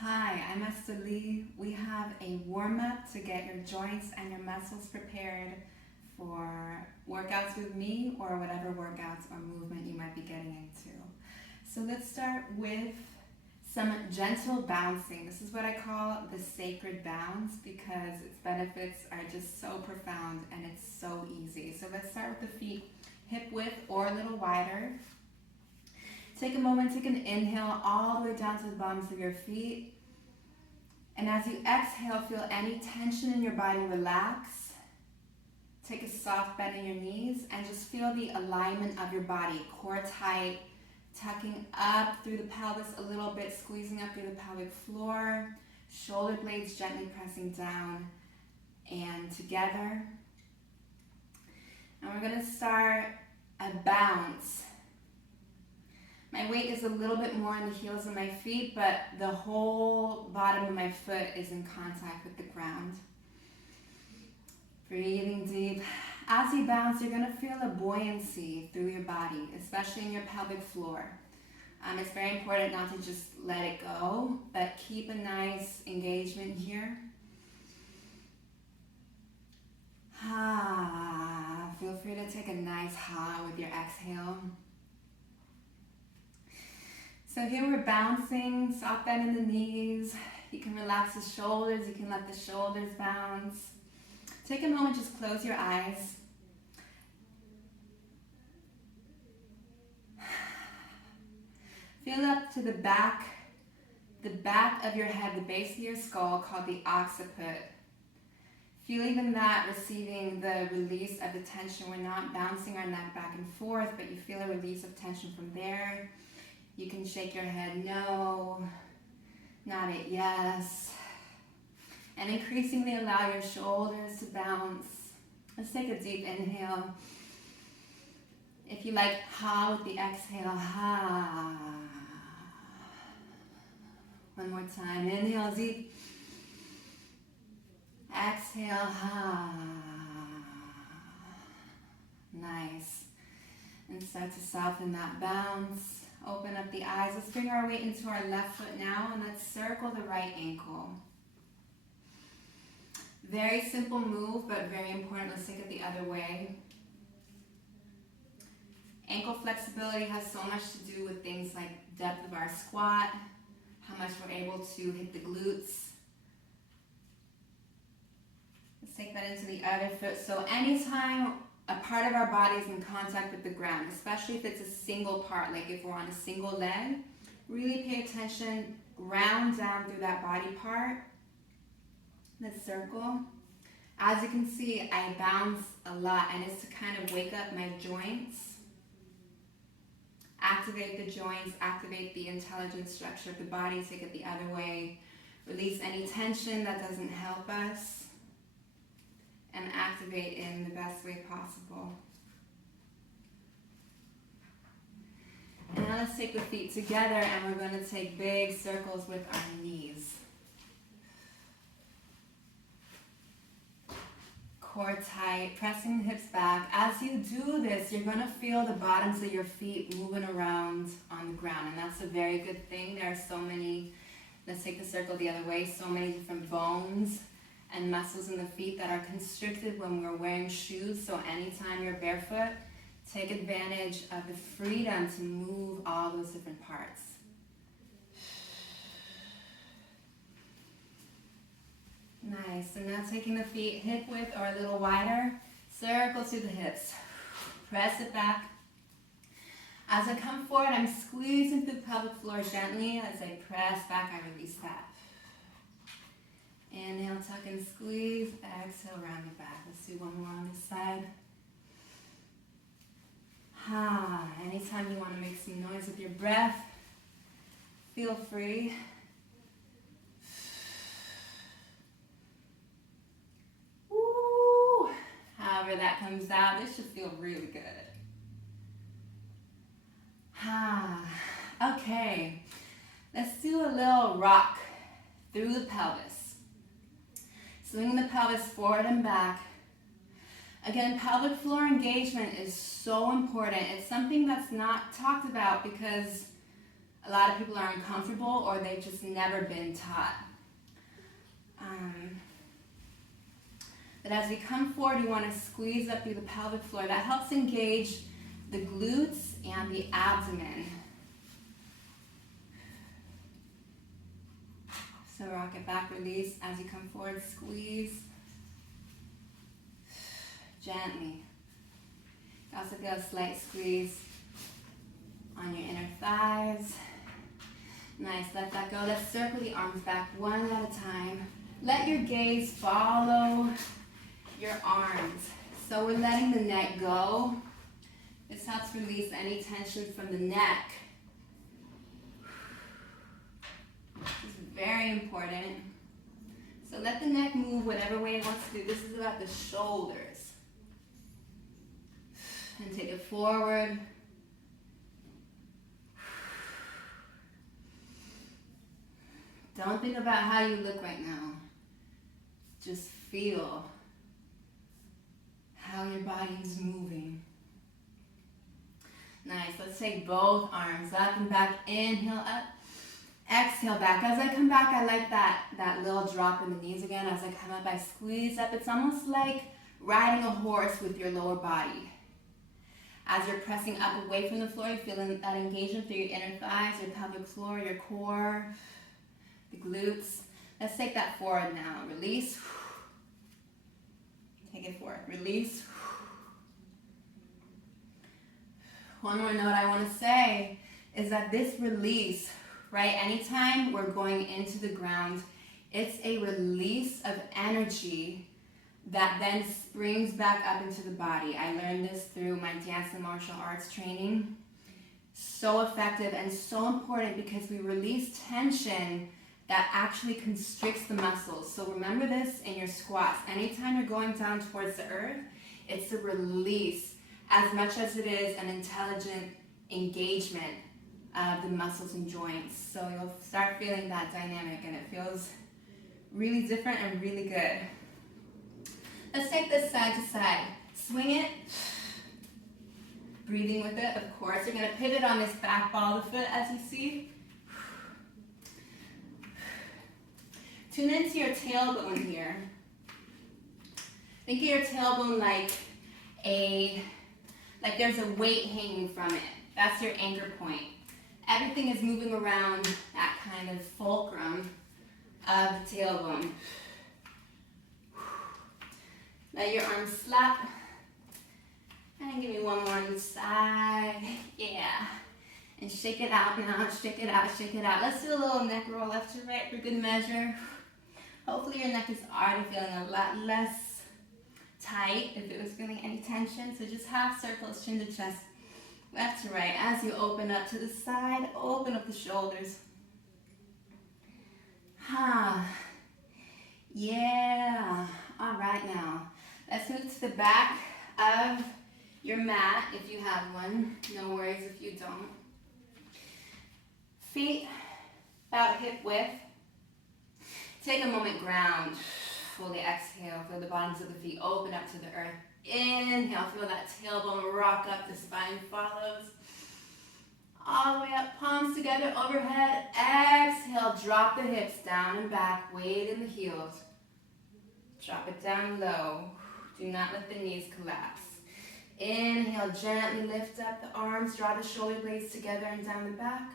Hi, I'm Esteli. We have a warm-up to get your joints and your muscles prepared for workouts with me or whatever workouts or movement you might be getting into. So let's start with some gentle bouncing. This is what I call the sacred bounce because its benefits are just so profound and it's so easy. So let's start with the feet hip width or a little wider. Take a moment, take an inhale all the way down to the bottoms of your feet. And as you exhale, feel any tension in your body relax. Take a soft bend in your knees and just feel the alignment of your body. Core tight, tucking up through the pelvis a little bit, squeezing up through the pelvic floor. Shoulder blades gently pressing down and together. And we're going to start a bounce. My weight is a little bit more on the heels of my feet, but the whole bottom of my foot is in contact with the ground. Breathing deep. As you bounce, you're going to feel a buoyancy through your body, especially in your pelvic floor. It's very important not to just let it go, but keep a nice engagement here. Feel free to take a nice with your exhale. So here we're bouncing, soft bend in the knees. You can relax the shoulders, you can let the shoulders bounce. Take a moment, just close your eyes. Feel up to the back of your head, the base of your skull, called the occiput. Feel even that receiving the release of the tension. We're not bouncing our neck back and forth, but you feel a release of tension from there. You can shake your head no, nod it yes, and increasingly allow your shoulders to bounce. Let's take a deep inhale. If you like, with the exhale, One more time, inhale deep. Exhale, Nice. And start to soften that bounce. Open up the eyes. Let's bring our weight into our left foot now and let's circle the right ankle. Very simple move, but very important. Let's take it the other way. Ankle flexibility has so much to do with things like depth of our squat, how much we're able to hit the glutes. Let's take that into the other foot. So anytime a part of our body is in contact with the ground, especially if it's a single part, like if we're on a single leg, really pay attention, ground down through that body part. Let's circle. As you can see, I bounce a lot, and it's to kind of wake up my joints, activate the joints, activate the intelligent structure of the body, take it the other way, release any tension that doesn't help us, and activate in the best way possible. And now let's take the feet together and we're going to take big circles with our knees. Core tight, pressing the hips back. As you do this, you're going to feel the bottoms of your feet moving around on the ground, and that's a very good thing. There are so many, let's take the circle the other way, so many different bones and muscles in the feet that are constricted when we're wearing shoes. So anytime you're barefoot, take advantage of the freedom to move all those different parts. Nice. And now taking the feet hip width or a little wider, circle through the hips. Press it back. As I come forward, I'm squeezing through the pelvic floor gently. As I press back, I release that. Inhale, tuck and squeeze. Exhale, round it back. Let's do one more on this side. Anytime you want to make some noise with your breath, feel free. Woo! However that comes out, this should feel really good. Okay, let's do a little rock through the pelvis. Swing the pelvis forward and back. Again, pelvic floor engagement is so important. It's something that's not talked about because A lot of people are uncomfortable or they've just never been taught. But as we come forward, you want to squeeze up through the pelvic floor. That helps engage the glutes and the abdomen. So rock it back, release. As you come forward, squeeze. Gently. You also feel a slight squeeze on your inner thighs. Nice, let that go. Let's circle the arms back one at a time. Let your gaze follow your arms. So we're letting the neck go. This helps release any tension from the neck. This is very important. So let the neck move whatever way it wants to do. This is about the shoulders. And take it forward. Don't think about how you look right now. Just feel how your body is moving. Nice, let's take both arms up and back, inhale up, exhale back. As I come back, I like that little drop in the knees again. As I come up, I squeeze up. It's almost like riding a horse with your lower body. As you're pressing up away from the floor, you're feeling that engagement through your inner thighs, your pelvic floor, your core, the glutes. Let's take that forward now. Release. Take it forward. Release. One more note I want to say is that this release, right, anytime we're going into the ground, it's a release of energy that then springs back up into the body. I learned this through my dance and martial arts training. So effective and so important because we release tension that actually constricts the muscles. So remember this in your squats. Anytime you're going down towards the earth, it's a release as much as it is an intelligent engagement of the muscles and joints. So you'll start feeling that dynamic and it feels really different and really good. Let's take this side to side. Swing it. Breathing with it, of course. You're going to pivot on this back ball of the foot as you see. Tune into your tailbone here. Think of your tailbone like there's a weight hanging from it. That's your anchor point. Everything is moving around that kind of fulcrum of the tailbone. Let your arms slap. And give me one more on the side. Yeah. And shake it out now. Shake it out, shake it out. Let's do a little neck roll left to right for good measure. Hopefully your neck is already feeling a lot less tight if it was feeling any tension. So just half circles, chin to chest, left to right. As you open up to the side, open up the shoulders. Yeah. All right now. Let's move to the back of your mat if you have one. No worries if you don't. Feet about hip width. Take a moment, ground. Fully exhale. Feel the bottoms of the feet open up to the earth. Inhale. Feel that tailbone rock up. The spine follows. All the way up. Palms together overhead. Exhale. Drop the hips down and back. Weight in the heels. Drop it down low. Do not let the knees collapse. Inhale. Gently lift up the arms. Draw the shoulder blades together and down the back.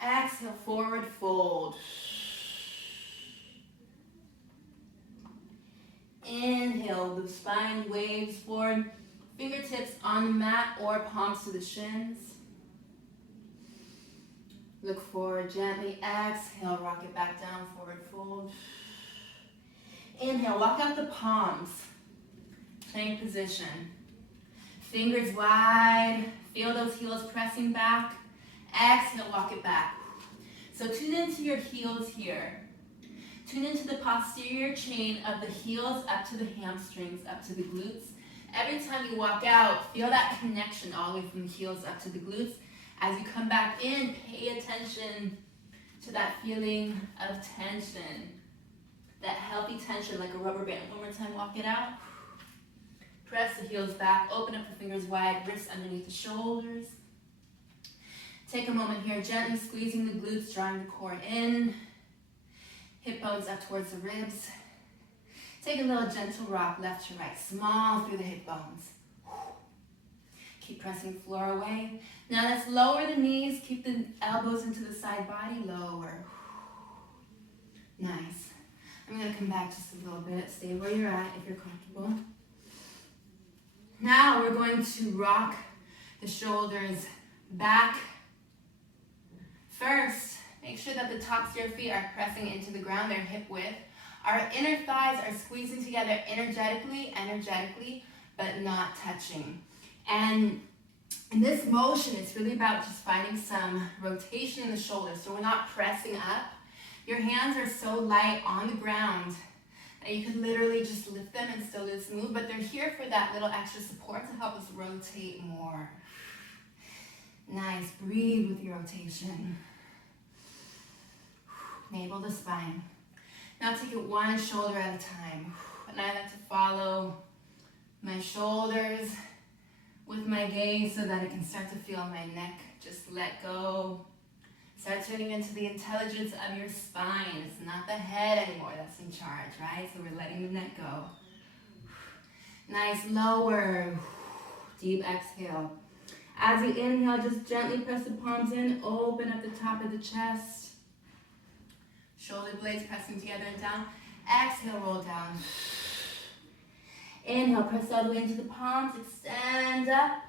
Exhale. Forward fold. Inhale, the spine waves forward, fingertips on the mat or palms to the shins. Look forward gently, exhale, rock it back down, forward fold. Inhale, walk out the palms, plank position. Fingers wide, feel those heels pressing back. Exhale, walk it back. So tune into your heels here. Tune into the posterior chain of the heels up to the hamstrings, up to the glutes. Every time you walk out, feel that connection all the way from the heels up to the glutes. As you come back in, pay attention to that feeling of tension, that healthy tension like a rubber band. One more time, walk it out. Press the heels back, open up the fingers wide, wrists underneath the shoulders. Take a moment here, gently squeezing the glutes, drawing the core in. Hip bones up towards the ribs. Take a little gentle rock left to right, small through the hip bones. Keep pressing the floor away. Now let's lower the knees, keep the elbows into the side body, lower. Nice. I'm gonna come back just a little bit. Stay where you're at if you're comfortable. Now we're going to rock the shoulders back. First, make sure that the tops of your feet are pressing into the ground, they're hip width. Our inner thighs are squeezing together energetically, but not touching. And in this motion, it's really about just finding some rotation in the shoulders. So we're not pressing up. Your hands are so light on the ground that you could literally just lift them and still do this move, but they're here for that little extra support to help us rotate more. Nice, breathe with your rotation. Navel to spine. Now take it one shoulder at a time. And I like to follow my shoulders with my gaze so that I can start to feel my neck just let go. Start turning into the intelligence of your spine. It's not the head anymore that's in charge, right? So we're letting the neck go. Nice, lower. Deep exhale. As you inhale, just gently press the palms in, open at the top of the chest. Shoulder blades pressing together and down. Exhale, roll down. Inhale, press all the way into the palms, extend up.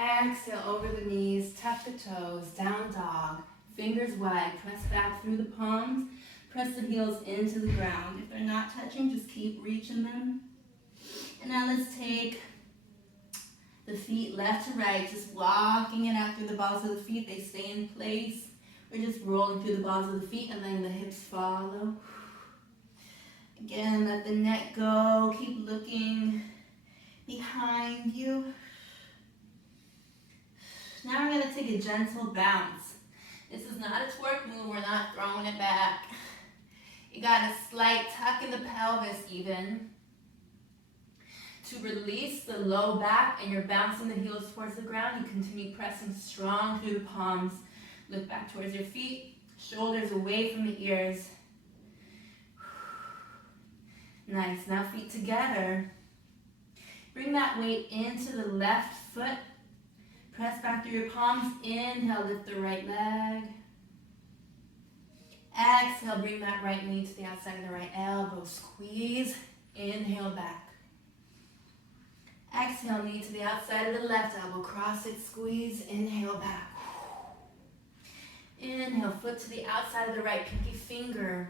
Exhale, over the knees, tuck the toes, down dog. Fingers wide, press back through the palms. Press the heels into the ground. If they're not touching, just keep reaching them. And now let's take the feet left to right, just walking it out through the balls of the feet. They stay in place. We're just rolling through the balls of the feet and letting the hips follow. Again, let the neck go. Keep looking behind you. Now we're going to take a gentle bounce. This is not a twerk move. We're not throwing it back. You got a slight tuck in the pelvis even. To release the low back and you're bouncing the heels towards the ground, you continue pressing strong through the palms. Look back towards your feet, shoulders away from the ears. Nice, now feet together. Bring that weight into the left foot. Press back through your palms. Inhale, lift the right leg. Exhale, bring that right knee to the outside of the right elbow. Squeeze, inhale back. Exhale, knee to the outside of the left elbow. Cross it, squeeze, inhale back. Inhale, foot to the outside of the right pinky finger.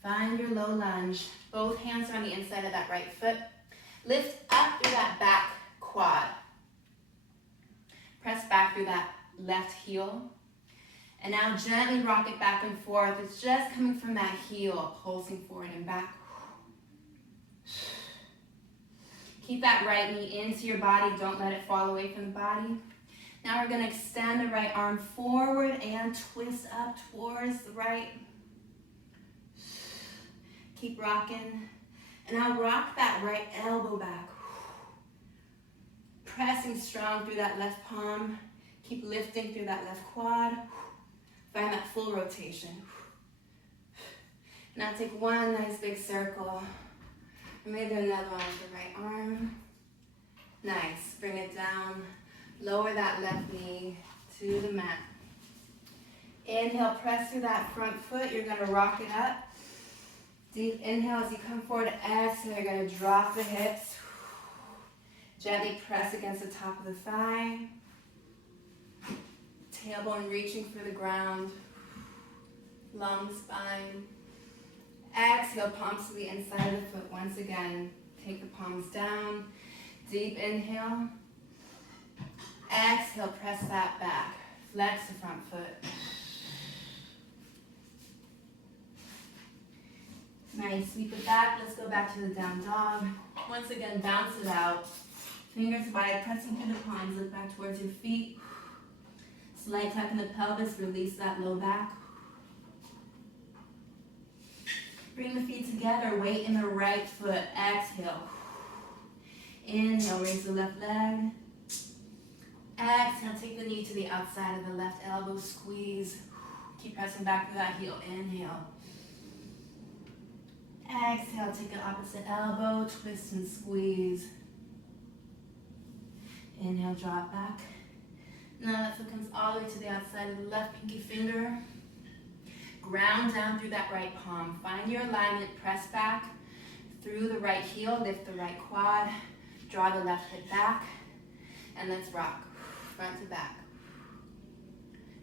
Find your low lunge. Both hands are on the inside of that right foot. Lift up through that back quad. Press back through that left heel. And now gently rock it back and forth. It's just coming from that heel, pulsing forward and back. Keep that right knee into your body. Don't let it fall away from the body. Now we're going to extend the right arm forward and twist up towards the right. Keep rocking. And now rock that right elbow back. Pressing strong through that left palm. Keep lifting through that left quad. Find that full rotation. Now take one nice big circle. And maybe another one with the right arm. Nice. Bring it down. Lower that left knee to the mat. Inhale, press through that front foot. You're going to rock it up. Deep inhale as you come forward. Exhale, you're going to drop the hips. Gently press against the top of the thigh. Tailbone reaching for the ground. Long spine. Exhale, palms to the inside of the foot. Once again, take the palms down. Deep inhale. Exhale, press that back. Flex the front foot. Nice, sweep it back. Let's go back to the down dog. Once again, bounce it out. Fingers wide, pressing through the palms. Look back towards your feet. Slight tuck in the pelvis. Release that low back. Bring the feet together. Weight in the right foot. Exhale. Inhale, raise the left leg. Exhale, take the knee to the outside of the left elbow, squeeze. Keep pressing back through that heel. Inhale. Exhale, take the opposite elbow, twist and squeeze. Inhale, drop back. Now that foot comes all the way to the outside of the left pinky finger. Ground down through that right palm. Find your alignment, press back through the right heel, lift the right quad, draw the left hip back, and let's rock, front to back.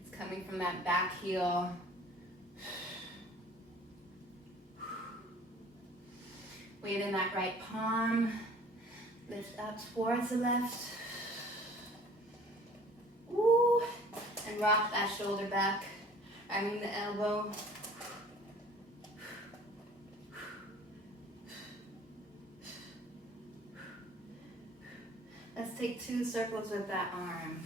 It's coming from that back heel. Weight in that right palm, lift up towards the left. Woo. And rock that shoulder back. I mean the elbow. Let's take 2 circles with that arm.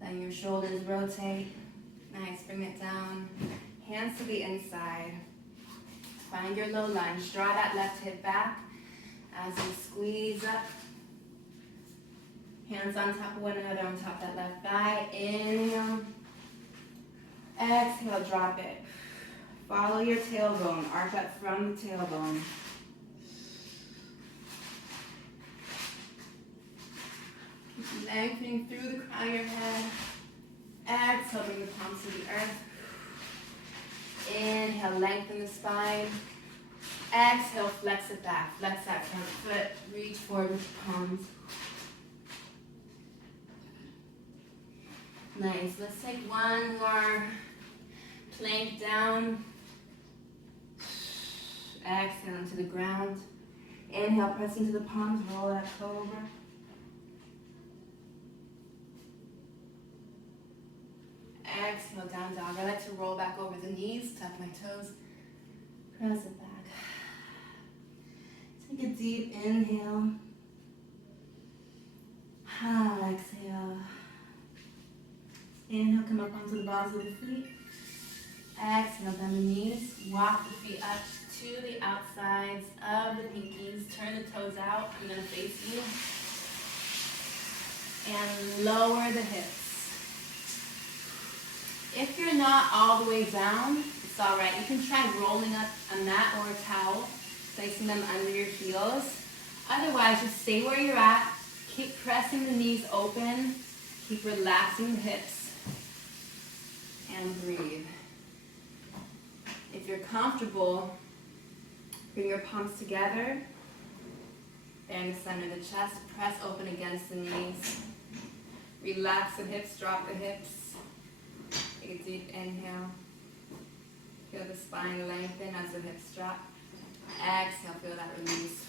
Then your shoulders rotate. Nice, bring it down. Hands to the inside. Find your low lunge. Draw that left hip back as you squeeze up. Hands on top of one another on top of that left thigh. Inhale. Exhale, drop it. Follow your tailbone. Arc up from the tailbone. Keep lengthening through the crown of your head. Exhale, bring the palms to the earth. Inhale, lengthen the spine. Exhale, flex it back. Flex that front foot. Reach forward with the palms. Nice. Let's take one more plank down. Exhale into the ground. Inhale, press into the palms. Roll that over. Exhale, down dog. I like to roll back over the knees, tuck my toes, press it back. Take a deep inhale. Exhale. Inhale, come up onto the balls of the feet. Exhale, bend the knees. Walk the feet up to the outsides of the pinkies. Turn the toes out. I'm going to face you. And lower the hips. If you're not all the way down, it's all right. You can try rolling up a mat or a towel, placing them under your heels. Otherwise, just stay where you're at. Keep pressing the knees open. Keep relaxing the hips. And breathe. If you're comfortable, bring your palms together. Bend the center of the chest. Press open against the knees. Relax the hips, drop the hips. Take a deep inhale. Feel the spine lengthen as the hips drop. Exhale, feel that release.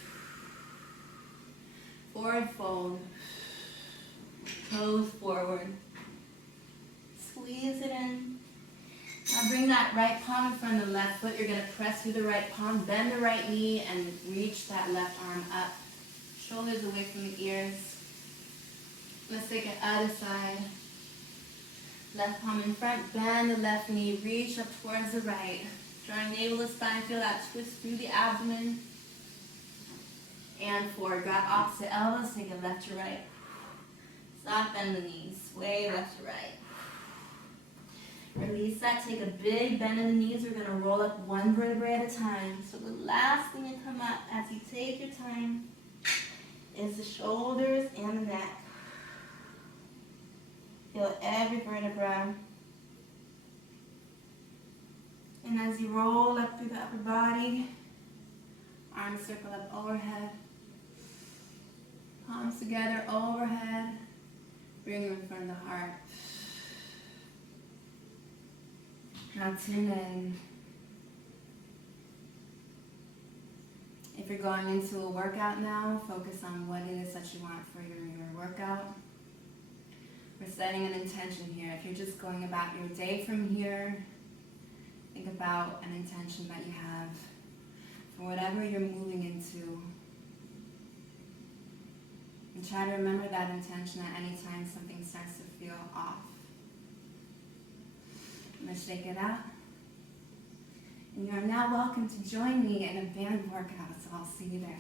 Forward fold. Toes forward. Squeeze it in. Now bring that right palm in front of the left foot. You're going to press through the right palm, bend the right knee, and reach that left arm up. Shoulders away from the ears. Let's take it other side. Left palm in front, bend the left knee, reach up towards the right. Drawing navel to spine, feel that twist through the abdomen. And forward, grab opposite elbows, take it left to right. Soft bend the knees, sway left to right. Release that, take a big bend in the knees. We're gonna roll up one vertebrae at a time. So the last thing to come up as you take your time is the shoulders and the neck. Feel every vertebra. And as you roll up through the upper body, arms circle up overhead. Palms together overhead. Bring them in front of the heart. Now tune in. If you're going into a workout now, focus on what it is that you want for your workout. We're setting an intention here. If you're just going about your day from here, think about an intention that you have for whatever you're moving into. And try to remember that intention at any time something starts to feel off. I'm going to shake it out. And you are now welcome to join me in a band workout, so I'll see you there.